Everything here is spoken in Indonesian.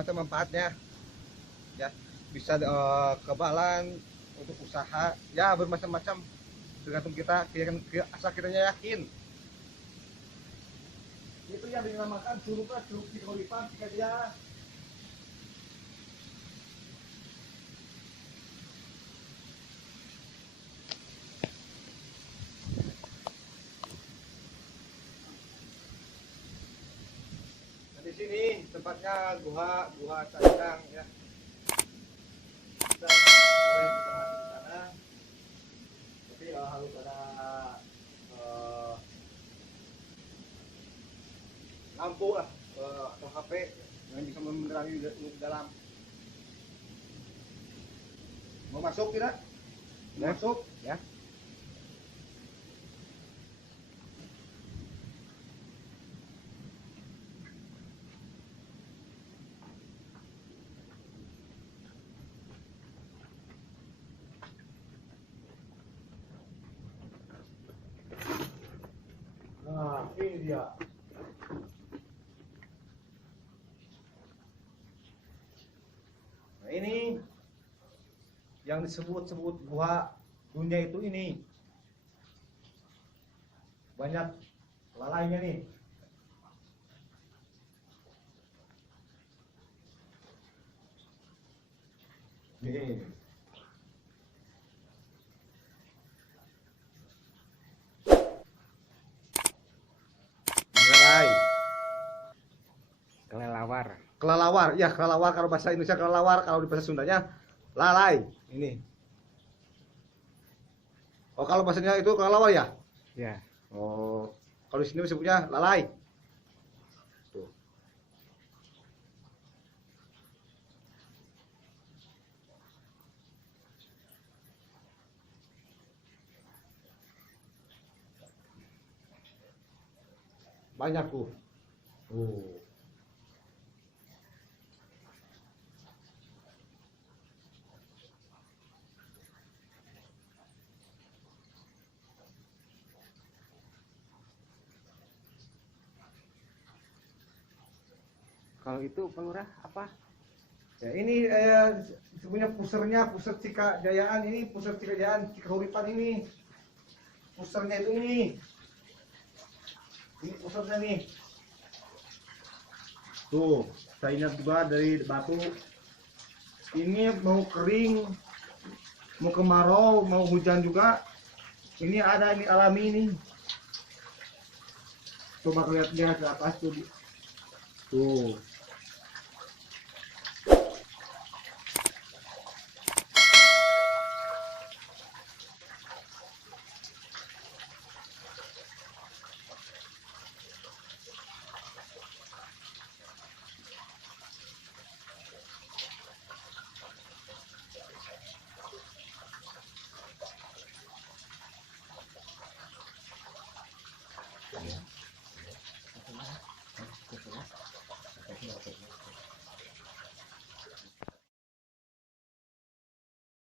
bermacam-macam manfaatnya ya, bisa kebalan untuk usaha ya, bermacam-macam tergantung kita, asal kitanya yakin. Itu yang dinamakan curug Cikoripan dia. Nah, di sini tempatnya gua Candang ya. Bisa boleh kita masuk di sana. Tapi harus ada lampu lah atau HP yang bisa menerangi di dalam. Mau masuk tidak? Mau masuk ya. Nah, ini dia. Nah, ini yang disebut-sebut gua dunia itu ini. Banyak lalainya nih. Nih. Lalai. Kelelawar. Kelelawar, ya kelelawar kalau bahasa Indonesia kelelawar, kalau di bahasa Sundanya lalai. Ini. Oh, kalau bahasanya itu kelelawar ya? Ya. Oh, kalau di sini disebutnya lalai. Tuh. Banyak tuh. Oh. Kalau itu pelurah apa? Ya, ini sebenarnya pusat Cikajayaan ini, pusat Cikajayaan Cikahuripan ini. Pusernya itu ini. Ini pusatnya nih. Tuh, saya ingat juga dari batu. Ini mau kering, mau kemarau, mau hujan juga. Ini ada, ini alami ini. Coba lihatnya ke atas tuh. Tuh.